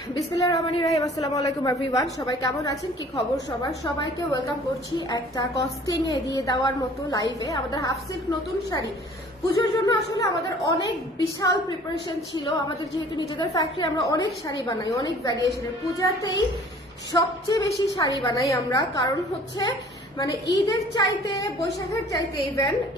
বিসমিল্লাহির রহমানির রহিম। আসসালামু আলাইকুম এভরিওয়ান, সবাই কেমন আছেন, কি খবর সবার? সবাইকে ওয়েলকাম করছি একটা কস্টিং এ দিয়ে দেওয়ার মতো লাইভে। আমাদের হাফ সিল্ক নতুন শাড়ি পুজোর জন্য আসলে আমাদের অনেক বিশাল প্রিপারেশন ছিল। আমাদের যেহেতু নিজেদের ফ্যাক্টরি, আমরা অনেক শাড়ি বানাই, অনেক ভ্যারিয়েশনের। পূজাতেই সবচেয়ে বেশি শাড়ি বানাই আমরা, কারণ হচ্ছে মানে ঈদের চাইতে, বৈশাখের চাইতে,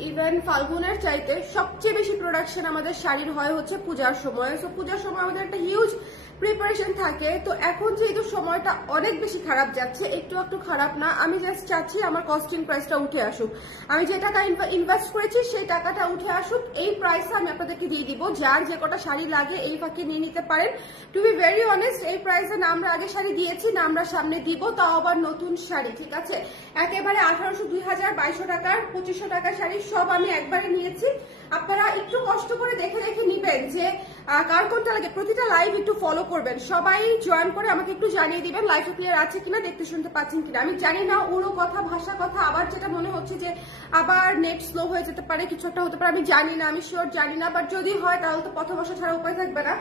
ইভেন ফাল্গুনের চাইতে সবচেয়ে বেশি প্রোডাকশন আমাদের শাড়ির হয় হচ্ছে পূজার সময়। সো পূজার সময় আমাদের একটা হিউজ প্রিপারেশন থাকে। তো এখন যেহেতু সময়টা অনেক বেশি খারাপ যাচ্ছে, একটু খারাপ না, আমি জাস্ট চাচ্ছি আমার কস্টিং প্রাইসটা উঠে আসুক। আমি যে টাকা ইনভেস্ট করেছি সেই টাকাটা উঠে আসুক, এই প্রাইসে আমি আপনাদেরকে দিয়ে দিব। যার যে কটা শাড়ি লাগে এই ফাঁকে নিয়ে নিতে পারেন। টু বি ভেরি অনেস্ট, এই প্রাইসে না আমরা আগে শাড়ি দিয়েছি, না আমরা সামনে দিব, তাও আবার নতুন শাড়ি। ঠিক আছে, একেবারে 1800, 2000, 2200 টাকার, 2500 টাকার শাড়ি সব আমি একবারে নিয়েছি। আপনারা একটু কষ্ট করে দেখে নিবেন যে কার কোনটা লাগে। প্রতিটা লাইভ একটু ফলো করবেন, সবাই জয়েন করে আমাকে একটু জানিয়ে দিবেন লাইভটা ক্লিয়ার আছে কিনা, দেখতে শুনতে পাচ্ছেন কিনা। আমি জানি না উড়ো কথা, ভাষা কথা, আবার যেটা মনে হচ্ছে যে আবার নেট স্লো হয়ে যেতে পারে, কিছু একটা হতে পারে, আমি জানি না, আমি শিওর জানি না। বাট যদি হয় তাহলে তো পথ বসা ছাড়া উপায় থাকবে না।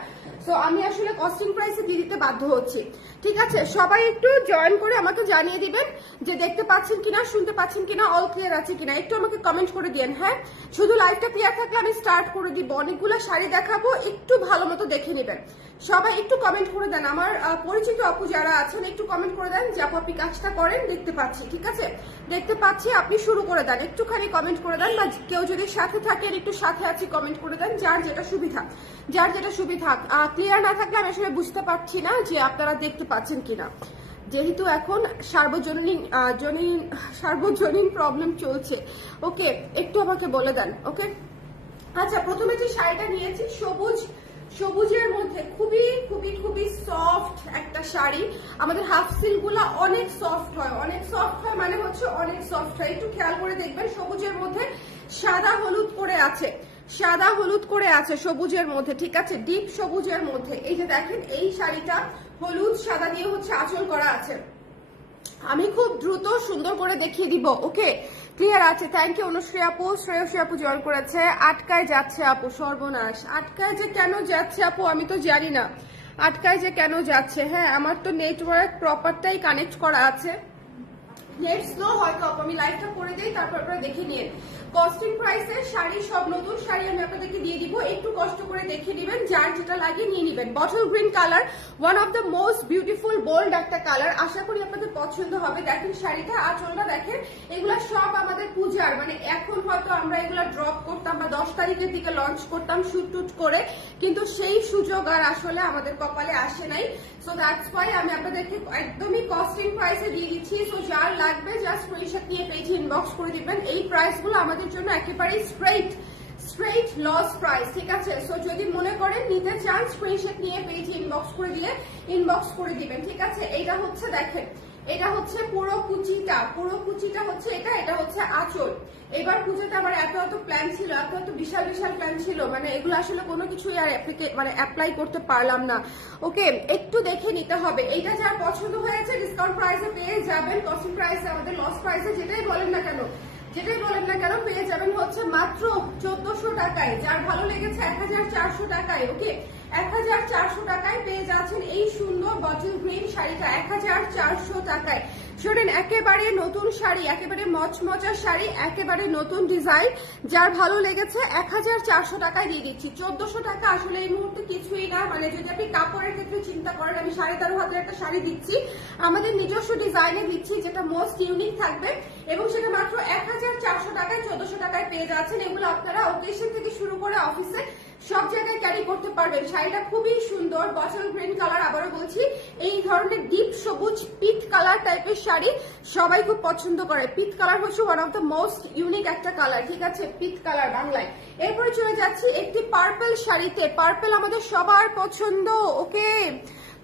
সো আমি আসলে কস্টিং প্রাইসে দিয়ে দিতে বাধ্য হচ্ছি। ঠিক আছে, সবাই একটু জয়েন করে আমাকে জানিয়ে দিবেন যে দেখতে পাচ্ছেন কিনা, শুনতে পাচ্ছেন কিনা, অল ক্লিয়ার আছে কিনা, একটু আমাকে কমেন্ট করে দিন। হ্যাঁ, শুধু লাইভটা ক্লিয়ার থাকলে আমি স্টার্ট করে দিব। অনেকগুলো শাড়ি দেখাবো, একটু ভালো মতো দেখে নেবেন। সবাই একটু কমেন্ট করে দেন, আমার পরিচিত আপু যারা আছেন একটু কমেন্ট করে দেন যে আপু আপনি কাজটা করেন, দেখতে পাচ্ছি। ঠিক আছে, দেখতে পাচ্ছি, আপনি শুরু করে দেন, একটুখানি কমেন্ট করে দেন। বা কেউ যদি সাথে থাকেন একটু সাথে আছি কমেন্ট করে দেন, যার যেটা সুবিধা। ক্লিয়ার না থাকলে আমি আসলে বুঝতে পারছি না যে আপনারা দেখতে পাচ্ছেন কিনা, যেহেতু এখন সার্বজনীন প্রবলেম চলছে। ওকে, একটু আমাকে বলে দেন। ওকে, আচ্ছা, প্রথমে যে শাড়িটা নিয়েছি সবুজের মধ্যে খুবই সফট একটা শাড়ি। আমাদের হাফ সিল্ক গুলা অনেক সফট হয়, মানে হচ্ছে অনেক সফট হয়। একটু খেয়াল করে দেখবেন, সবুজের মধ্যে সাদা হলুদ করে আছে সবুজের মধ্যে। ঠিক আছে, ডিপ সবুজের মধ্যে। এই যে দেখেন, এই শাড়িটা হলুদ সাদা দিয়ে হচ্ছে আঁচল করা আছে। আমি খুব দ্রুত সুন্দর করে দেখিয়ে দিব। ওকে, ক্লিয়ার আছে। থ্যাংক ইউ অনুশ্রী আপু, শ্রেয়সী আপু জয়েন করেছে। আটকায় যাচ্ছে আপু, সর্বনাশ। আটকায় যে কেন যাচ্ছে আপু আমি তো জানি না, আটকায় যে কেন যাচ্ছে। হ্যাঁ, আমার তো নেটওয়ার্ক প্রপারটাই কানেক্ট করা আছে। নেট স্লো হয়তো আপু, আমি লাইভটা করে দিই, তারপর আপনারা দেখে নিন। কস্টিং প্রাইসে শাড়ি, সব নতুন শাড়ি আমি আপনাদেরকে দিয়ে দিব। একটু কষ্ট করে দেখে নিবেন, যার যেটা লাগে নিয়ে নিবেন। Bottle green colour, one of the most beautiful bold একটা কালার। আশা করি আপনাদের পছন্দ হবে। দেখেন শাড়িটা, আঁচলটা দেখেন, এগুলা সব আমাদের পূজার, মানে এখন হয়তো আমরা এগুলা ড্রপ করতাম বা 10 তারিখের দিকে লঞ্চ করতাম শুট টুট করে, কিন্তু সেই সুযোগ আর আসলে আমাদের কপালে আসে নাই। সো দ্যাটস ওয়াই আমি আপনাদেরকে একদমই কস্টিং প্রাইসে দিয়ে দিচ্ছি। সো যার লাগবে জাস্ট স্ক্রিনশট নিয়ে পেজে ইনবক্স করে দিবেন। এই প্রাইসগুলো আমাদের জন্য একেবারে স্ট্রেইট লস প্রাইস। ঠিক আছে, সো যদি মনে করেন নিতে চান, স্ক্রিনশট নিয়ে পেজে ইনবক্স করে দিবেন। ঠিক আছে, এইটা হচ্ছে দেখেন, এটা হচ্ছে পুরো কুচিটা হচ্ছে এটা হচ্ছে আঁচল। এবার পুজোতে আমার এত প্ল্যান ছিল, এত বিশাল প্ল্যান ছিল, মানে এগুলো আসলে কোনো কিছুই আর অ্যাপ্লাই করতে পারলাম না। ওকে, একটু দেখে নিতে হবে। এইটা যার পছন্দ হয়েছে ডিসকাউন্ট প্রাইসে পেয়ে যাবেন। কস্টিং প্রাইসে, আমাদের লস প্রাইসে যেটাই বলেন না কেন পেয়ে যাবেন হচ্ছে মাত্র 1400 টাকায়। যার ভালো লেগেছে 1400 টাকায়। ওকে, 1400 টাকায় পেয়ে যাচ্ছেন এই সুন্দর বটল গ্রিন শাড়িটা 1400 টাকায়। শোনেন, একেবারে নতুন শাড়ি, একেবারে মচমচা শাড়ি, একেবারে নতুন ডিজাইন। যার ভালো লেগেছে 1400 টাকায় দিয়ে দিচ্ছি। 1400 টাকা আসলে এই মুহূর্তে কিছুই না। মানে যদি আপনি কাপড়ের ক্ষেত্রে চিন্তা করেন, আমি 13,500 একটা শাড়ি দিচ্ছি, আমাদের নিজস্ব ডিজাইনে দিচ্ছি, যেটা মোস্ট ইউনিক থাকবে, এবং সেটা মাত্র 1400 টাকায় 1400 টাকায় পেয়ে যাচ্ছেন। এগুলো আপনারা ওকেশন থেকে শুরু করে অফিসে সব জায়গায় ক্যারি করতে পারবেন। শাড়িটা খুবই সুন্দর, বটল গ্রিন কালার। আবারও বলছি, এই ধরনের ডিপ সবুজ পিট কালার টাইপের শাড়ি সবাই খুব পছন্দ করে। পিট কালার হচ্ছে one of the most unique একটা কালার। ঠিক আছে, পিট কালার বাংলায়। এরপরে চলে যাচ্ছি একটি পার্পল শাড়িতে। পার্পল আমাদের সবার পছন্দ। ওকে,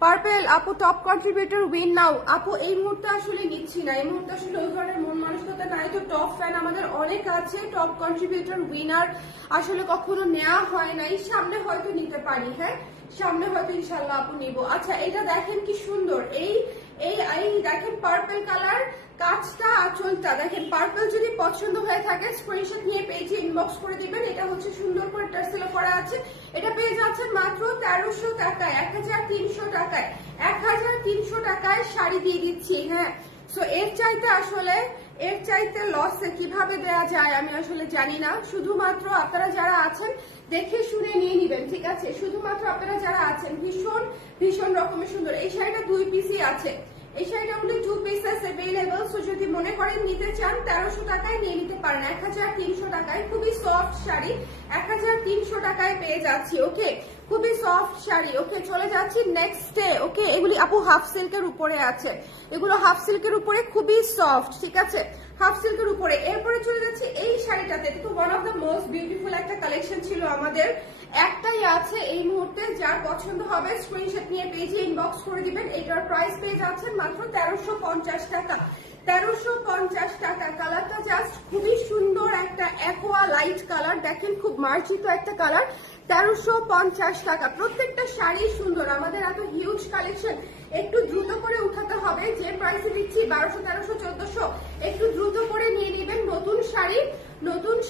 পার্পল আপু টপ কন্ট্রিবিউটর উইন নাও। আপু এই মুহূর্তে আসলে নিচ্ছি না, এই মুহূর্তে আসলে ওই ধরনের মন মানসিকতা নাই। তো টপ ফ্যান আমাদের অনেক আছে, টপ কন্ট্রিবিউটর উইনার আসলে কখনো নেওয়া হয় নাই। সামনে হয়তো নিতে পারি, হ্যাঁ সামনে হয়তো ইনশাল্লাহ আপু নিব। আচ্ছা, এটা দেখেন কি সুন্দর, এই দেখেন পার্পল কালার কাজটা আঁচলটা দেখেন, পার্পল যদি পছন্দ হয়ে থাকে স্ক্রিনশট নিয়ে পেজে ইনবক্স করে দিবেন। এটা হচ্ছে সুন্দর করে টার্সেল করা আছে, এটা পেয়ে যাচ্ছেন মাত্র 1300 টাকায়, 1300 টাকায়, 1300 টাকায় শাড়ি দিয়ে দিচ্ছি। হ্যাঁ, সো এর চাইতে লসে কিভাবে দেয়া যায় আমি আসলে জানি না। শুধুমাত্র আপনারা যারা আছেন দেখে শুনে নিয়ে নিবেন, ঠিক আছে? শুধুমাত্র আপনারা যারা আছেন ভীষণ ভীষণ রকমের সুন্দর। এই শাড়িটা 2 পিসই আছে, এই শাড়িটা only 2 pieces available। সো যদি মনে করেন নিতে চান 1300 টাকায় নিয়ে নিতে পারেন, 1300 টাকায় খুবই সফট শাড়ি 1300 টাকায় পেয়ে যাচ্ছি। ওকে, খুবই সফট শাড়ি। ওকে, চলে যাচ্ছি নেক্সটে। ওকে, এগুলি আপু হাফ সিল্কের উপরে আছে, এগুলো হাফ সিল্কের উপরে খুবই সফট, ঠিক আছে? হাফ সিল্কের উপরে। এরপরে চলে যাচ্ছি এই শাড়িটাতে, এটা তো one of the most beautiful একটা কালেকশন ছিল আমাদের, একটাই আছে এই মুহূর্তে। যার পছন্দ হবে স্ক্রিনশট নিয়ে পেজে ইনবক্স করে দিবেন। এটার প্রাইস পেয়ে যাচ্ছেন মাত্র 1350 টাকা, 1350 টাকা। কালারটা জাস্ট খুবই সুন্দর একটা অ্যাকোয়া লাইট কালার, দেখেন খুব মার্জিত একটা কালার, 1350 টাকা। প্রত্যেকটা শাড়ি সুন্দর, আমাদের এত হিউজ কালেকশন, একটু দ্রুত করে উঠাতে হবে। যে প্রাইসে দিচ্ছি 1200, 1300, 1400, একটু দ্রুত করে নিয়ে নেবেন। নতুন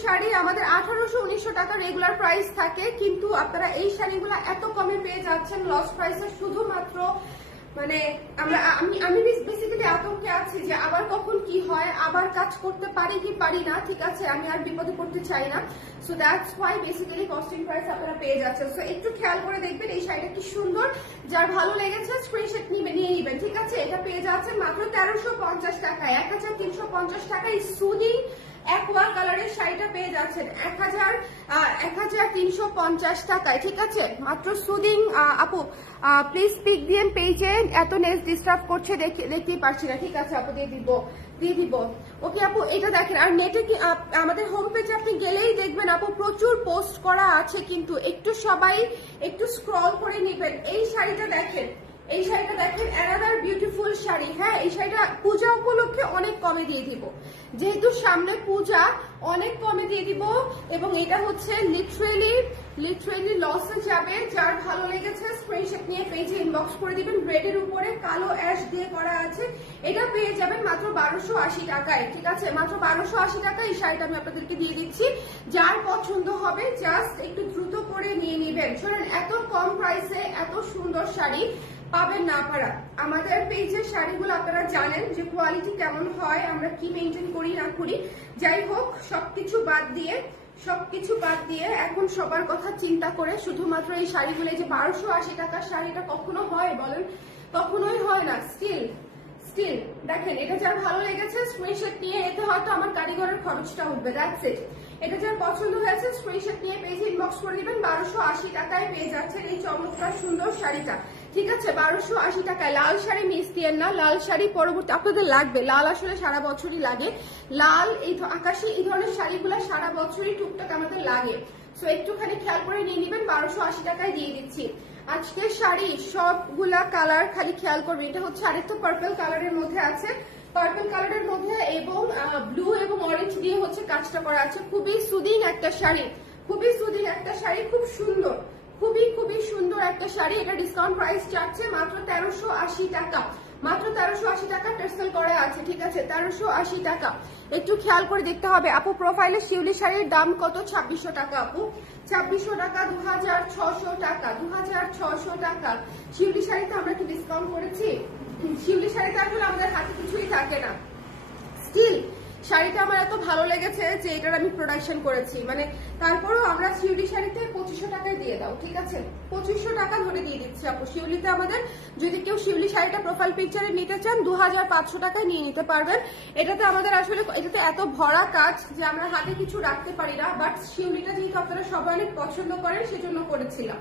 শাড়ি আমাদের 1800, 1900 টাকা রেগুলার প্রাইস থাকে, কিন্তু আপনারা এই শাড়িগুলো এত কমে পেয়ে যাচ্ছেন লস প্রাইসে। শুধুমাত্র মানে আমি বেসিক্যালি আতঙ্কে আছি যে আবার কখন কি হয়, আবার কাজ করতে পারি কি পারি না, ঠিক আছে? আমি আর বিপদে পড়তে চাই না। So that's why basically costing price আপনারা পেয়ে যাচ্ছেন। সো একটু খেয়াল করে দেখবেন এই শাড়িটা কি সুন্দর, যার ভালো লেগেছে স্ক্রিনশট নিয়ে নিবেন, ঠিক আছে? এটা পেয়ে যাচ্ছেন মাত্র 1350 টাকায়, 1350 টাকায়। সুদিং অ্যাকোয়া কালারের শাড়িটা পেয়ে যাচ্ছেন 1350 টাকায়, ঠিক আছে? মাত্র সুদিং। আপু প্লিজ পিক দিয়ে পেজে, এত নেট ডিস্টার্ব করছে দেখতেই পারছি না, ঠিক আছে আপু? দিয়ে দিব। ওকে আপু, এটা দেখেন। আর নেটে কি আমাদের হোম পেজে আপনি গেলেই দেখবেন আপু প্রচুর পোস্ট করা আছে, কিন্তু সবাই একটু স্ক্রল করে নেবেন। এই শাড়িটা দেখেন, এই শাড়িটা দেখেন, অ্যানাদার বিউটিফুল শাড়ি। হ্যাঁ, এই শাড়িটা পূজা উপলক্ষে অনেক কমে দিয়ে দিব, যেহেতু সামনে পূজা, অনেক কমে দিয়ে দিব। এবং এটা হচ্ছে লিটারেলি লসে যাবে। যার ভালো লেগেছে স্ক্রিনশট নিয়ে পেজে ইনবক্স করে দিবেন। রেডের উপরে কালো অ্যাশ দিয়ে করা আছে, এটা পেয়ে যাবেন মাত্র 1280 টাকায়, ঠিক আছে? মাত্র 1280 টাকায় এই শাড়িটা আমি আপনাদেরকে দিয়ে দিচ্ছি। যার পছন্দ হবে জাস্ট একটু দ্রুত করে নিয়ে নেবেন। শোনেন, এত কম প্রাইসে এত সুন্দর শাড়ি পাবেন না আপনারা। আমাদের পেজের শাড়িগুলো আপনারা জানেন যে কোয়ালিটি কেমন হয়, আমরা কি মেনটেন করি না করি। যাই হোক, সবকিছু বাদ দিয়ে এখন সবার কথা চিন্তা করে শুধুমাত্র এই শাড়িগুলো, যে 1280 টাকার শাড়িটা কখনো হয় বলেন? কখনোই হয় না। স্টিল দেখেন, এটা যার ভালো লেগেছে স্ক্রিনশট নিয়ে, এতে হয়তো আমার কারিগরের খরচটা উঠবে, দ্যাটস ইট। এটা যার পছন্দ হয়েছে স্ক্রিনশট নিয়ে পেজে ইনবক্স করে দিবেন। 1280 টাকায় পেয়ে যাচ্ছেন এই চমৎকার সুন্দর শাড়িটা, ঠিক আছে? 1280 টাকায়। লাল শাড়ি মিস দিয়েন না, লাল শাড়ি পরবর্তী আপনাদের লাগবে। লাল আসলে সারা বছরই লাগে, লাল এই আকাশি এই ধরনের শাড়িগুলো সারা বছরই টুকটাক আমাদের লাগে। সো একটুখানি খেয়াল করে নিয়ে নেবেন, 1280 টাকায় দিয়ে দিচ্ছি। আজকের শাড়ি সবগুলা কালার খালি খেয়াল করবেন। এটা হচ্ছে আরেকটা পার্পল কালারের মধ্যে আছে, পার্পল কালারের মধ্যে এবং ব্লু এবং অরেঞ্জ দিয়ে হচ্ছে কাজটা করা আছে। খুবই সুদিং একটা শাড়ি, খুব সুন্দর, খুবই সুন্দর একটা শাড়ি। এটা ডিসকাউন্ট প্রাইস যাচ্ছে মাত্র 1380 টাকা, মাত্র 1380 টাকা টার্সেল করা আছে, ঠিক আছে? 1380 টাকা। একটু খেয়াল করে দেখতে হবে আপু, প্রোফাইলে শিউলি শাড়ির দাম কত? 2600 টাকা আপু, 2600 টাকা, 2600 টাকা, 2600 টাকা। শিউলি শাড়িতে আমরা কি ডিসকাউন্ট করেছি? শিউলি শাড়িতে আসলে আমাদের হাতে কিছুই থাকে না। স্টিল শাড়িটা আমার এত ভালো লেগেছে যে এটার আমি প্রোডাকশন করেছি, মানে তারপরেও আমরা শিউলি শাড়িতে 2500 টাকায় দিয়ে দাও, ঠিক আছে? 2500 টাকা ধরে দিয়ে দিচ্ছি আপু। শিউলিতে আমাদের যদি কেউ শিউলি শাড়িটা প্রোফাইল পিকচারে নিতে চান 2500 টাকায় নিয়ে নিতে পারবেন। এটাতে আমাদের আসলে এটাতে এত ভরা কাজ যে আমরা হাতে কিছু রাখতে পারি না, বাট শিউলিটা যেহেতু আপনারা সবাই অনেক পছন্দ করেন সেজন্য করেছিলাম।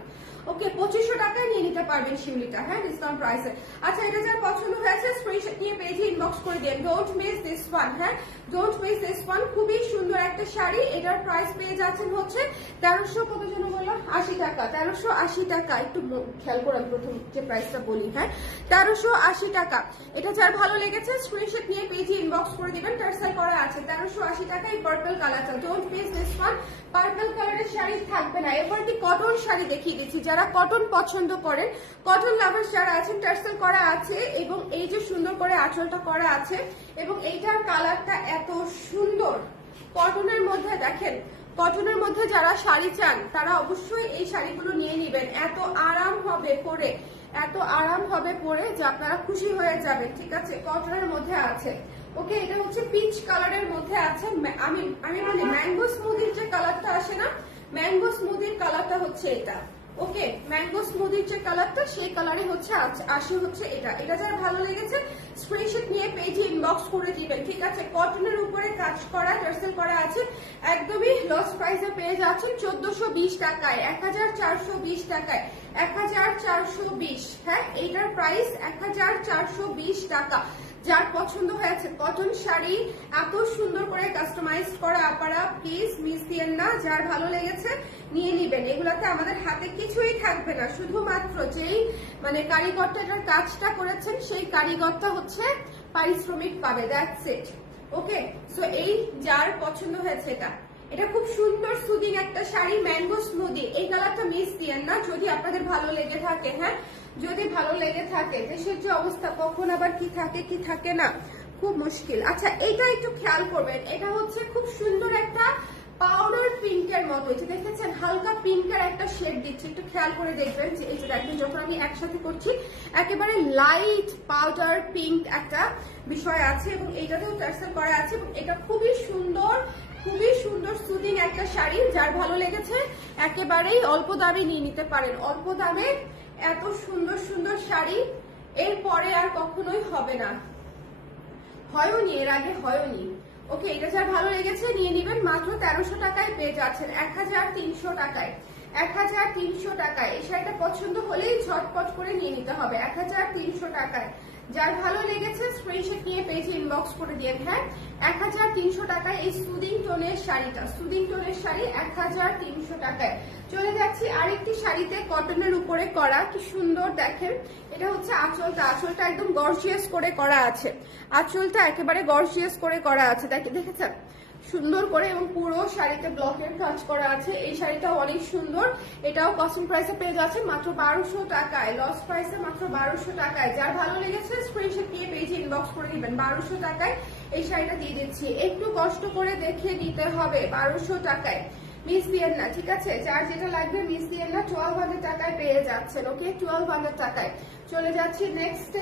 ওকে, 2500 টাকায় নিয়ে নিতে পারবেন শিউলিটা, হ্যাঁ, ডিসকাউন্ট প্রাইসে। আচ্ছা, এটা যার পছন্দ হয়েছে স্ক্রিনশট নিয়ে পেজে ইনবক্স করে দিন। ডোন্ট মিস দিস ওয়ান, হ্যাঁ, ডোন্ট মিস দিস ওয়ান। খুবই সুন্দর একটা শাড়ি, এটার প্রাইস পেয়ে যাচ্ছেন হচ্ছে 1300 কত যেন বললাম 80 টাকা, 1380 টাকা। একটু খেয়াল করে আমি প্রথম যে প্রাইসটা বলি, হ্যাঁ, 1380 টাকা। এটা যার ভালো লেগেছে স্ক্রিনশট নিয়ে পেজে ইনবক্স করে দিবেন। টার্সেল করা আছে 1380 টাকা। এই পার্পল কালারটা, don't miss this one. Purple কালারের শাড়ি থাকবে না। এবার কি কটন শাড়ি দেখিয়ে দিচ্ছি, যার যারা কটন পছন্দ করেন, কটন লাভার্স যারা আছেন, টার্সেল করা আছে এবং এই যে সুন্দর করে আঁচলটা করা আছে এবং এইটার কালারটা এত সুন্দর। কটনের মধ্যে দেখেন, কটনের মধ্যে যারা শাড়ি চান তারা অবশ্যই এই শাড়িগুলো নিয়ে নেবেন। এত আরাম হবে পরে, এত আরাম হবে পরে যে আপনারা খুশি হয়ে যাবেন। ঠিক আছে, কটনের মধ্যে আছে। ওকে, এটা হচ্ছে পিচ কালারের মধ্যে আছে। আমি বলি ম্যাঙ্গো স্মুদির যে কালারটা আসে না, ম্যাঙ্গো স্মুদির কালারটা হচ্ছে এটা। ওকে, ম্যাঙ্গো স্মুদির যে কালারটা সেই কালারে হচ্ছে আসে হচ্ছে এটা। এটা যার ভালো লেগেছে স্ক্রিনশট নিয়ে পেজে ইনবক্স করে দিবেন। ঠিক আছে, কটনের উপরে কাজ করা টার্সেল করা আছে, একদমই লস প্রাইসে পেয়ে যাচ্ছেন 1420 টাকায়, 1420 টাকায়, 1420। হ্যাঁ, এইটার প্রাইস 1420 টাকা। যার পছন্দ হয়েছে কটন শাড়ি এত সুন্দর করে কাস্টমাইজ করা, আপনারা প্লিজ মিস দিয়েন না। যার ভালো লেগেছে নিয়ে নিবেন। এগুলাতে আমাদের হাতে কিছুই থাকবে না, শুধুমাত্র যেই মানে কারিগরটা এটার কাজটা করেছেন সেই কারিগরটা হচ্ছে পারিশ্রমিক পাবে, দ্যাটস ইট। ওকে, সো এই যার পছন্দ হয়েছে এটা খুব সুন্দর সুদিং একটা শাড়ি, ম্যাঙ্গো স্মুদি। এই কালারটা মিস দিয়েন না যদি আপনাদের ভালো লেগে থাকে। হ্যাঁ, যদি ভালো লেগে থাকে। দেশের যে অবস্থা, কখন আবার কি থাকে কি থাকে না, খুব মুশকিল। আচ্ছা, এটা একটু খেয়াল করবেন, এটা হচ্ছে খুব সুন্দর একটা পাউডার পিঙ্কের মতো। এই যে দেখেছেন হালকা পিঙ্কের একটা শেড দিচ্ছে, একটু খেয়াল করে দেখবেন যে এই যে দেখবেন যখন আমি একসাথে করছি একেবারে লাইট পাউডার পিঙ্ক একটা বিষয় আছে এবং এইটাতেও টার্সেল করা আছে এবং এটা খুবই সুন্দর, খুবই সুন্দর সুদিং একটা শাড়ি। যার ভালো লেগেছে একেবারেই অল্প দামে নিয়ে নিতে পারেন। অল্প দামে এত সুন্দর সুন্দর শাড়ি এরপরে আর কখনোই হবে না, হয়নি এর আগে, হয়নি। ওকে, এটা যার ভালো লেগেছে নিয়ে নেবেন। মাত্র 1300 টাকায় পেয়ে যাচ্ছেন, 1300 টাকায়, 1300 টাকায়। এই শাড়িটা পছন্দ হলেই ঝটপট করে নিয়ে নিতে হবে, 1300 টাকায়। যার ভালো লেগেছে স্ক্রিনশট নিয়ে পেজে ইনবক্স করে দিয়ে। হ্যাঁ, 1300 টাকায় এই সুদিং টোনের শাড়িটা, সুদিং টোনের শাড়ি 1300 টাকায়। চলে যাচ্ছি আরেকটি শাড়িতে কটনের উপরে করা, কি সুন্দর দেখেন। এটা হচ্ছে আঁচলটা, আঁচলটা একদম গর্জিয়াস করে করা আছে, আঁচলটা একেবারে গর্জিয়াস করে করা আছে। দেখেছেন সুন্দর করে এবং পুরো শাড়িতে ব্লকের কাজ করা আছে। এই শাড়িটাও অনেক সুন্দর, এটাও কস্টিং প্রাইসে পেয়ে যাচ্ছে মাত্র 1200 টাকায়, লস প্রাইসে মাত্র 1200 টাকায়। যার ভালো লেগেছে স্ক্রিনশট নিয়ে পেজে ইনবক্স করে দিবেন। 1200 টাকায় এই শাড়িটা দিয়ে দিচ্ছি, একটু কষ্ট করে দেখে নিতে হবে। 1200 টাকায় মিস দিয়েন না, ঠিক আছে? যার যেটা লাগবে মিস দিয়েন না। 1200 টাকায় পেয়ে যাচ্ছেন। ওকে, 1200 টাকায়। চলে যাচ্ছি নেক্সট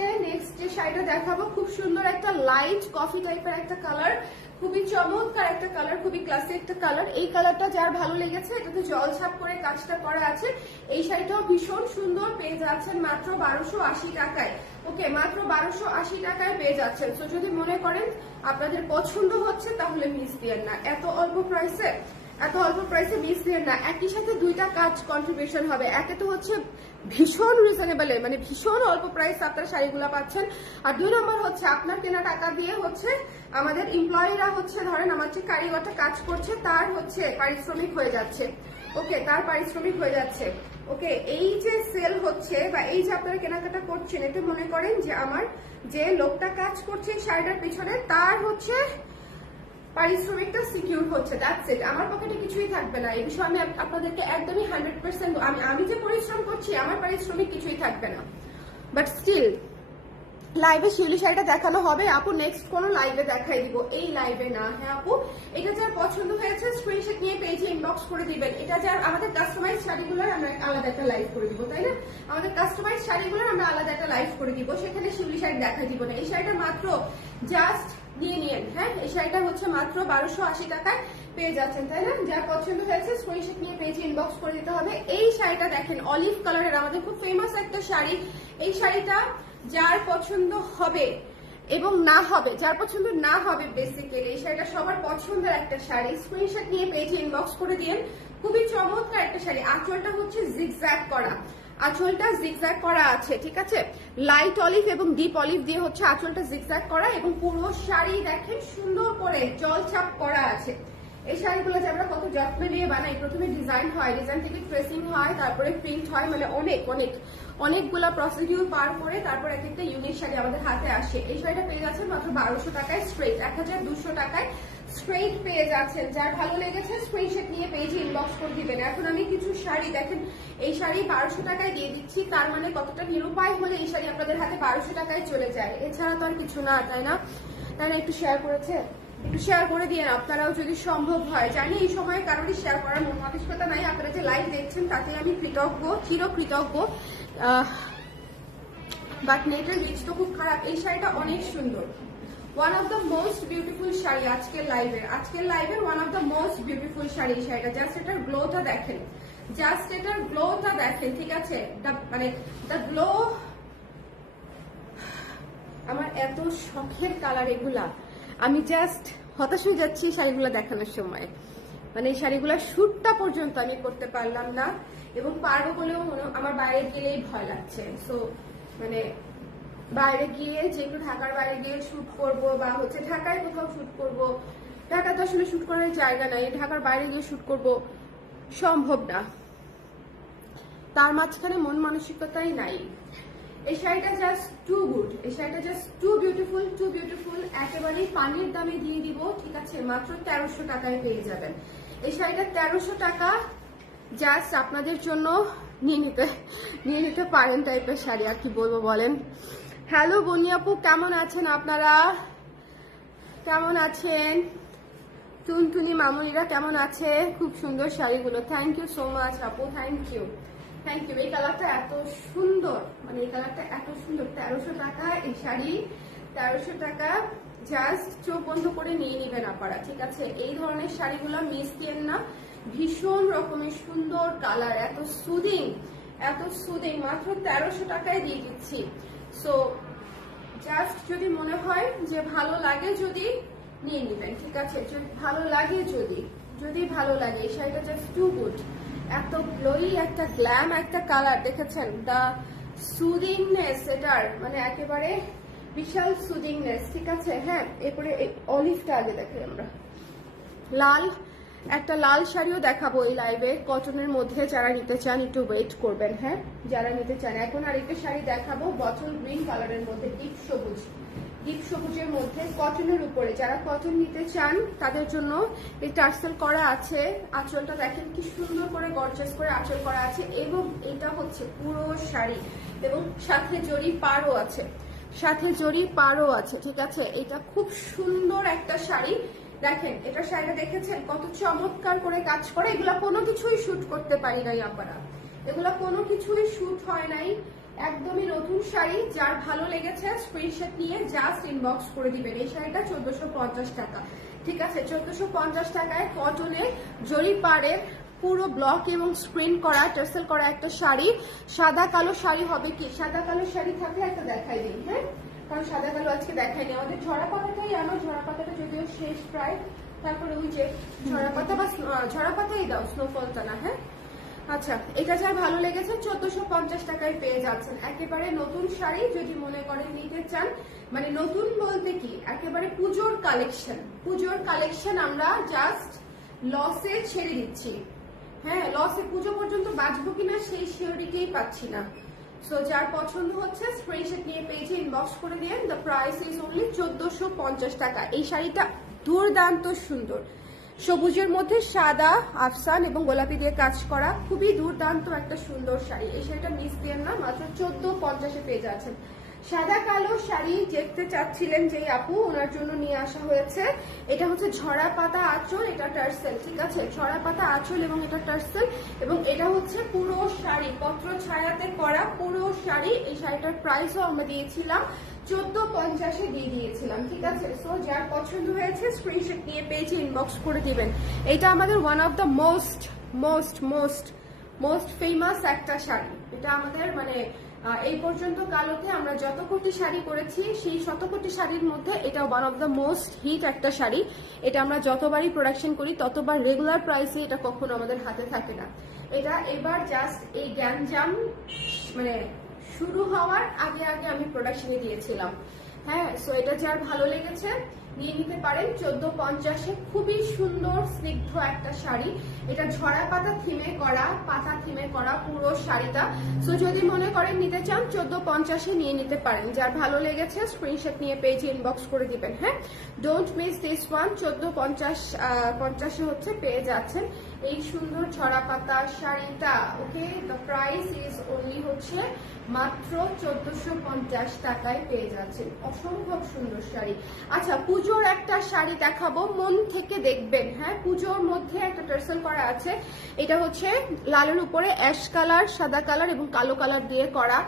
যে শাড়িটা দেখাবো, খুব সুন্দর একটা লাইট কফি টাইপের একটা কালার, খুবই চমৎকার একটা কালার, খুবই ক্লাসি একটা কালার। এই কালারটা যার ভালো লেগেছে, এটাতে জলছাপ করে কাজটা করা আছে। এই শাড়িটাও ভীষণ সুন্দর, পেয়ে যাচ্ছেন মাত্র 1280 টাকায়। ওকে, মাত্র 1280 টাকায় পেয়ে যাচ্ছেন। তো যদি মনে করেন আপনাদের পছন্দ হচ্ছে তাহলে মিস দিয়েন না, এত অল্প প্রাইসে মিস দিয়েন না। একই সাথে দুইটা কাজ কন্ট্রিবিউশন হবে। একে তো হচ্ছে ভীষণ রিজনেবল, মানে ভীষণ অল্প প্রাইস আপনারা শাড়িগুলো পাচ্ছেন, আর 2 নম্বর হচ্ছে আপনার কেনা টাকা দিয়ে হচ্ছে আমাদের এমপ্লয়িরা হচ্ছে ধরেন আমার যে কারিগরটা কাজ করছে তার হচ্ছে পারিশ্রমিক হয়ে যাচ্ছে। ওকে, তার পারিশ্রমিক হয়ে যাচ্ছে। ওকে, এই যে সেল হচ্ছে বা এই যে আপনারা কেনাকাটা করছেন, এতে মনে করেন যে আমার যে লোকটা কাজ করছে শাড়িটার পিছনে তার হচ্ছে পারিশ্রমিকটা সিকিউর হচ্ছে, দ্যাটস ইট। আমার পকেটে কিছুই থাকবে না। এই বিষয়ে আমি আপনাদেরকে একদমই 100% আমি যে পরিশ্রম করছি আমার পারিশ্রমিক কিছুই থাকবে না। বাট স্টিল লাইভে শিউলি শাড়িটা দেখানো হবে আপু, নেক্সট কোনো লাইভে দেখাই দিব, এই লাইভে না। হ্যাঁ আপু, এটা যার পছন্দ হয়েছে স্ক্রিনশট নিয়ে পেজে ইনবক্স করে দিবেন। এটা যার আমাদের কাস্টমাইজ শাড়িগুলোর আমরা আলাদা একটা লাইভ করে দিব, তাই না? আমাদের কাস্টমাইজ শাড়িগুলোর আমরা আলাদা একটা লাইভ করে দিব, সেখানে শিউলি শাড়ি দেখাই দিব না। এই শাড়িটা মাত্র জাস্ট নিয়ে নিন। হ্যাঁ, এই শাড়িটা হচ্ছে মাত্র 1280 টাকায় পেয়ে যাচ্ছেন, তাই না? যার পছন্দ হয়েছে স্ক্রিনশট নিয়ে পেজে ইনবক্স করে দিতে হবে। এই শাড়িটা দেখেন অলিভ কালারের, আমাদের খুব ফেমাস একটা শাড়ি। এই শাড়িটা যার পছন্দ হবে এবং না হবে, যার পছন্দ না হবে বেসিক্যালি এই শাড়িটা সবার পছন্দের একটা শাড়ি। স্ক্রিনশট নিয়ে পেজে ইনবক্স করে দিন। খুবই চমৎকার একটা শাড়ি। আঁচলটা হচ্ছে জিগজ্যাগ করা, আঁচলটা জিগজ্যাগ করা আছে, ঠিক আছে? লাইট অলিভ এবং ডিপ অলিভ দিয়ে হচ্ছে আঁচলটা জিগজ্যাগ করা এবং পুরো শাড়ি দেখেন সুন্দর করে জলছাপ করা আছে। এই শাড়িগুলো যে আমরা কত যত্ন নিয়ে বানাই, প্রথমে ডিজাইন হয়, ডিজাইন থেকে ট্রেসিং হয়, তারপরে প্রিন্ট হয়, মানে অনেকগুলা প্রসিডিউর পার করে তারপর এক একটা ইউনিক শাড়ি আমাদের হাতে আসে। এই শাড়িটা পেয়ে যাচ্ছে মাত্র 1200 টাকায় স্ট্রেট, 1200 টাকায় স্ট্রেট পেয়ে যাচ্ছেন। যার ভালো লেগেছে স্ক্রিনশট নিয়ে পেজে ইনবক্স করে দিবেন। এখন আমি কিছু শাড়ি দেখেন, এই শাড়ি 1200 টাকায় দিয়ে দিচ্ছি। তার মানে কতটা নিরুপায় হলে এই শাড়ি আপনাদের হাতে 1200 টাকায় চলে যায়, এছাড়া তো আর কিছু না, তাই না? তাই না? একটু শেয়ার করেছে, একটু শেয়ার করে দিয়ে আপনারাও যদি সম্ভব হয়। জানি এই সময় কারোরই শেয়ার করার মন মানসিকতা নাই, আপনারা যে লাইভ দেখছেন তাতে আমি কৃতজ্ঞ, চিরকৃতজ্ঞ। বাট নেটের রিচ তো খুব খারাপ। এই শাড়িটা অনেক সুন্দর, one of the most beautiful sari আজকের লাইভের one of the most beautiful sari এই শাড়িটা। জাস্ট এটার গ্লোটা দেখেন, জাস্ট এটার গ্লোটা দেখেন, ঠিক আছে? মানে দ্য গ্লো, আমার এত শখের কালার এগুলা, আমি জাস্ট হতাশ হয়ে যাচ্ছি শাড়িগুলো দেখানোর সময়। মানে এই শাড়িগুলোর শ্যুটটা পর্যন্ত আমি করতে পারলাম না, এবং পারবো বলেও আমার বাইরে গেলেই ভয় লাগছে। সো মানে বাইরে গিয়ে যেগুলো ঢাকার বাইরে গিয়ে শুট করব, বা হচ্ছে ঢাকায় কোথাও শুট করব, ঢাকা তো আসলে শুট করার জায়গা নাই, ঢাকার বাইরে গিয়ে শুট করব সম্ভব না, তার মাঝখানে মন মানসিকতাই নাই। এই শাড়িটা জাস্ট টু গুড, এই শাড়িটা জাস্ট টু বিউটিফুল, একেবারেই পানির দামে দিয়ে দিব, ঠিক আছে? মাত্র 1300 টাকায় পেয়ে যাবেন এই শাড়িটা। 1300 টাকা জাস্ট আপনাদের জন্য নিয়ে নিতে পারেন টাইপের শাড়ি, আর কি বলবো বলেন। হ্যালো বনি আপু, কেমন আছেন আপনারা? কেমন আছেন? টুনটুনি মামুনিরা কেমন আছে? খুব সুন্দর শাড়িগুলো, থ্যাংক ইউ সো মাচ আপু, থ্যাংক ইউ। এই কালারটা এত সুন্দর, মানে এই কালারটা এত সুন্দর। 1300 টাকা এই শাড়ি, 1300 টাকা, জাস্ট চোখ বন্ধ করে নিয়ে নেবেন আপনারা, ঠিক আছে? এই ধরনের শাড়িগুলো মিস দেন না, ভীষণ রকমের সুন্দর কালার, এত সুদিং, মাত্র 1300 টাকায় দিয়ে দিচ্ছি। সো জাস্ট যদি মনে হয় যে ভালো লাগে, যদি নিয়ে নেবেন, ঠিক আছে? যদি ভালো লাগে, যদি ভালো লাগে, এই শাড়িটা জাস্ট টু গুড। এত গ্লোই একটা গ্ল্যাম একটা কালার, দেখেছেন? দ্য সুদিংনেস এটার, মানে একেবারে বিশাল সুদিংনেস, ঠিক আছে? হ্যাঁ, এরপরে অলিভটা আগে দেখে আমরা। একটা লাল শাড়িও দেখাবো এই লাইভে, কটনের মধ্যে। যারা নিতে চান একটু ওয়েট করবেন, হ্যাঁ, যারা নিতে চান। এখন আরেকটা শাড়ি দেখাবো বটল গ্রিন কালারের মধ্যে, ডিপ সবুজের মধ্যে, কটনের উপরে। যারা কটন নিতে চান তাদের জন্য এই টার্সেল করা আছে। আঁচলটা দেখেন কি সুন্দর করে গর্জাস করে আঁচল করা আছে, এবং এটা হচ্ছে পুরো শাড়ি, এবং সাথে জরি পাড়ও আছে, ঠিক আছে? এটা খুব সুন্দর একটা শাড়ি। দেখেন এটা শাড়িটা দেখেছেন কত চমৎকার করে কাজ করে। এগুলা কোনো কিছুই শুট করতে পারি নাই আপনারা, এগুলা কোনো কিছুই শুট হয় নাই, একদমই নতুন শাড়ি। যার ভালো লেগেছে স্ক্রিনশট নিয়ে জাস্ট ইনবক্স করে দিবেন। এই শাড়িটা 1450 টাকা, ঠিক আছে? 1450 টাকায় কটনে জরি পাড়ের পুরো ব্লক এবং স্ক্রিন করা, টার্সেল করা একটা শাড়ি। সাদা কালো শাড়ি হবে কি? সাদা কালো শাড়ি থাকলে একটা দেখাই দিই, হ্যাঁ, কারণ সাদা কালো আজকে দেখাইনি। আমাদের ঝরা পাতাটাই, আমার ঝরা পাতাটা যদিও শেষ প্রায়, তারপরে ওই যে ঝরা পাতা বা ঝরা পাতাই দাও, স্নোফলটা না। হ্যাঁ, আচ্ছা, এটা যার ভালো লেগেছে 1450 টাকায় পেয়ে যাচ্ছেন। একেবারে নতুন শাড়ি, যদি মনে করেন নিতে চান, মানে নতুন বলতে কি একেবারে পুজোর কালেকশন আমরা জাস্ট লসে ছেড়ে দিচ্ছি। হ্যাঁ, লসে পুজো পর্যন্ত বাঁচবো কিনা সেই সিওরিটিই পাচ্ছি না। সো যার পছন্দ হচ্ছে স্ক্রিনশট নিয়ে পেজে ইনবক্স করে দিন। দ্য প্রাইস ইজ অনলি 1450 টাকা। এই শাড়িটা দুর্দান্ত সুন্দর, সবুজের মধ্যে সাদা আফসান এবং গোলাপি দিয়ে কাজ করা, খুবই দুর্দান্ত একটা সুন্দর শাড়ি। এই শাড়িটা মিস দিয়ে না, মাত্র 1450-এ পেয়ে যাচ্ছেন। সাদা কালো শাড়ি দেখতে চাচ্ছিলেন যে আপু, ওনার জন্য নিয়ে আসা হয়েছে। এটা হচ্ছে ঝরা পাতা আঁচল, এটা টার্সেল, ঠিক আছে? ঝরা পাতা আঁচল এবং এটা টার্সেল, এবং এটা হচ্ছে পুরো শাড়ি পত্র ছায়াতে করা পুরো শাড়ি। এই শাড়িটার প্রাইসও আমরা দিয়েছিলাম 1450-এ দিয়ে দিয়েছিলাম, ঠিক আছে? সো যার পছন্দ হয়েছে স্ক্রিনশট নিয়ে পেজে ইনবক্স করে দিবেন। এটা আমাদের one of the most famous একটা শাড়ি। এটা আমাদের মানে এই পর্যন্ত কালোতে আমরা যত কোটি শাড়ি করেছি, সেই শত কোটি শাড়ির মধ্যে এটা one of the most hit একটা শাড়ি। এটা আমরা যতবারই প্রোডাকশন করি ততবার রেগুলার প্রাইসে এটা কখনো আমাদের হাতে থাকে না। এটা এবার জাস্ট এই গ্যাঞ্জাম মানে শুরু হওয়ার আগে আমি প্রোডাকশনে দিয়েছিলাম, হ্যাঁ, সো এটা যার ভালো লেগেছে নিয়ে নিতে পারেন। 1450-এ খুবই সুন্দর স্নিগ্ধ একটা শাড়ি। এটা ঝরা পাতা থিমে করা পুরো শাড়িটা। সো যদি মনে করেন নিতে চান 1450-এ নিয়ে নিতে পারেন। যার ভালো লেগেছে স্ক্রিনশট নিয়ে পেজে ইনবক্স করে দিবেন। হ্যাঁ, ডোন্ট মিস দিস ওয়ান। 1450-এ হচ্ছে পেয়ে যাচ্ছেন এই সুন্দর ঝরা পাতা শাড়িটা। ওকে, দ্য প্রাইস ইজ অনলি হচ্ছে মাত্র 1450 টাকায় পেয়ে যাচ্ছেন। অসম্ভব সুন্দর শাড়ি। আচ্ছা, পুজোর একটা শাড়ি দেখাবো, মন থেকে দেখবেন। হ্যাঁ, পুজোর মধ্যে একটা টার্সেল করা আছে। এটা হচ্ছে লালের উপরে অ্যাশ কালার, সাদা কালার এবং কালো কালার দিয়ে করা।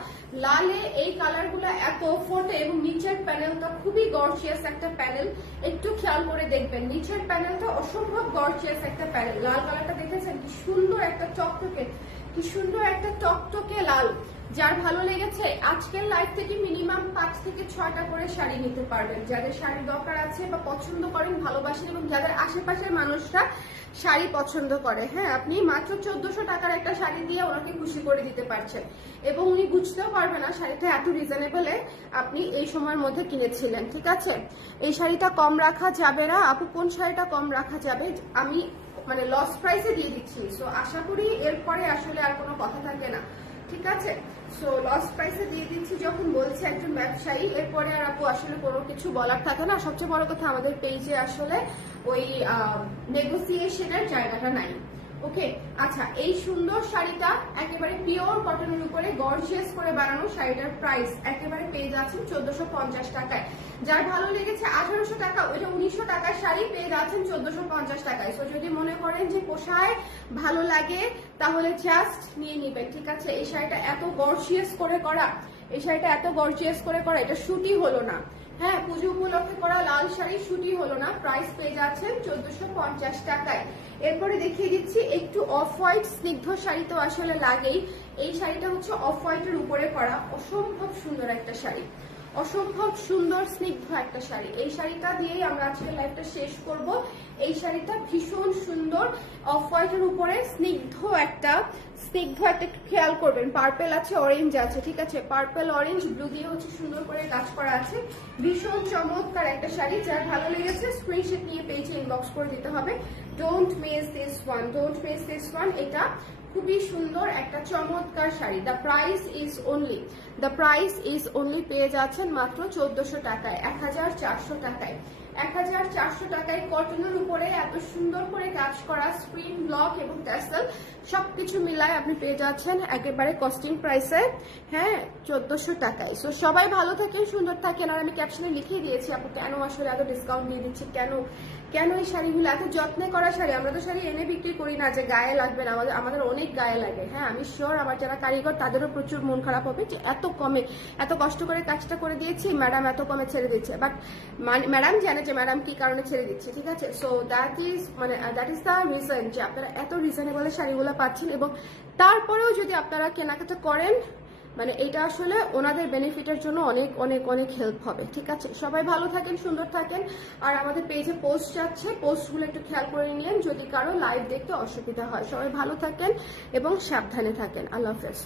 লালে এই কালার গুলা এত ফোটে এবং নিচের প্যানেলটা খুবই গর্জিয়াস একটা প্যানেল। একটু খেয়াল করে দেখবেন, নিচের প্যানেলটা অসম্ভব গর্জিয়াস একটা প্যানেল। লাল কালারটা দেখেছেন কি সুন্দর একটা টকটকে লাল। যার ভালো লেগেছে আজকের লাইভ থেকে মিনিমাম 5 থেকে 6টা করে শাড়ি নিতে পারবেন। যাদের শাড়ি দরকার আছে বা পছন্দ করেন, ভালোবাসেন এবং যাদের আশেপাশের মানুষরা শাড়ি পছন্দ করে, হ্যাঁ, আপনি মাত্র 1400 টাকার একটা শাড়ি দিয়ে ওনাকে খুশি করে দিতে পারছেন এবং উনি বুঝতেও পারবে না শাড়িটা এত রিজনেবলে আপনি এই সময়ের মধ্যে কিনেছিলেন। ঠিক আছে, এই শাড়িটা কম রাখা যাবে না। আপু কোন শাড়িটা কম রাখা যাবে? আমি মানে লস প্রাইসে দিয়ে দিচ্ছি। সো আশা করি এরপরে আসলে আর কোনো কথা থাকে না। ঠিক আছে, সো লস প্রাইসে দিয়ে দিচ্ছি যখন বলছি একজন ব্যবসায়ী, এরপরে আর আপু আসলে কোনো কিছু বলার থাকে না। সবচেয়ে বড় কথা আমাদের পেজে আসলে ওই নেগোসিয়েশনের জায়গাটা নাই। ওকে, আচ্ছা, এই সুন্দর শাড়িটা একেবারে পিওর কটনের উপরে গর্জিয়াস করে বানানো শাড়িটার প্রাইস একেবারে পেয়ে যাচ্ছেন 1450 টাকায়। যার ভালো লেগেছে 1800 টাকা, ওইটা 1900 টাকার শাড়ি পেয়ে যাচ্ছেন 1450 টাকায়। সো যদি মনে করেন যে পোষায়, ভালো লাগে, তাহলে জাস্ট নিয়ে নিবেন। ঠিক আছে, এই শাড়িটা এত গর্জিয়াস করে করা, এটা শুটই হলো না। হ্যাঁ, পুজো উপলক্ষে করা লাল শাড়ি শুটই হলো না। প্রাইস পেয়ে যাচ্ছেন 1450 টাকায়। এরপরে দেখিয়ে দিচ্ছি একটু অফ হোয়াইট স্নিগ্ধ শাড়ি তো আসলে লাগেই। এই শাড়িটা হচ্ছে অফ হোয়াইটের উপরে করা, অসম্ভব সুন্দর একটা শাড়ি, অসম্ভব সুন্দর স্নিগ্ধ একটা শাড়ি। এই শাড়িটা দিয়েই আমরা আজকে লাইভটা শেষ করব। এই শাড়িটা ভীষণ সুন্দর, অফ হোয়াইটের উপরে স্নিগ্ধ একটা খেয়াল করবেন, পার্পেল আছে, অরেঞ্জ আছে। ঠিক আছে, পার্পেল, অরেঞ্জ, ব্লু দিয়ে হচ্ছে সুন্দর করে কাজ করা আছে। ভীষণ চমৎকার একটা শাড়ি। যার ভালো লেগেছে স্ক্রিনশট নিয়ে পেজে ইনবক্স করে দিতে হবে। Don't miss this one. এটা খুবই সুন্দর একটা চমৎকার sari. The price is only পেয়ে যাচ্ছেন মাত্র 1400 টাকায়, 1400 টাকায়। 1400 টাকায় কটনের উপরে এত সুন্দর করে কাজ করা স্ক্রিন ব্লক এবং ট্যাসেল সবকিছু মিলায় আপনি পেয়ে যাচ্ছেন একেবারে কস্টিং প্রাইসে। হ্যাঁ, 1400 টাকায়। সো সবাই ভালো থাকেন, সুন্দর থাকেন। আর আমি ক্যাপশনে লিখিয়ে দিয়েছি আপু কেন আসলে এত ডিসকাউন্ট দিয়ে দিচ্ছি, কেন এই শাড়িগুলো এত যত্নে করা শাড়ি। আমরা তো শাড়ি এনে বিক্রি করি না যে গায়ে লাগবে না, আমাদের অনেক গায়ে লাগে। হ্যাঁ, আমি শিওর আমার যারা কারিগর তাদেরও প্রচুর মন খারাপ হবে যে এত কমে, এত কষ্ট করে কাজটা করে দিয়েছি, ম্যাডাম এত কমে ছেড়ে দিচ্ছে। বাট ম্যাডাম জানে যে ম্যাডাম কি কারণে ছেড়ে দিচ্ছে। ঠিক আছে, so that is the reason যে আপনারা এত রিজনেবল শাড়িগুলো পাচ্ছেন এবং তারপরেও যদি আপনারা কেনাকাটা করেন, মানে এটা আসলে ওনাদের বেনিফিটের জন্য অনেক অনেক অনেক হেল্প হবে। ঠিক আছে, সবাই ভালো থাকেন, সুন্দর থাকেন। আর আমাদের পেজে পোস্ট যাচ্ছে, পোস্টগুলো একটু খেয়াল করে নিলেন যদি কারো লাইভ দেখতে অসুবিধা হয়। সবাই ভালো থাকেন এবং সাবধানে থাকেন। আল্লাহ হাফেজ।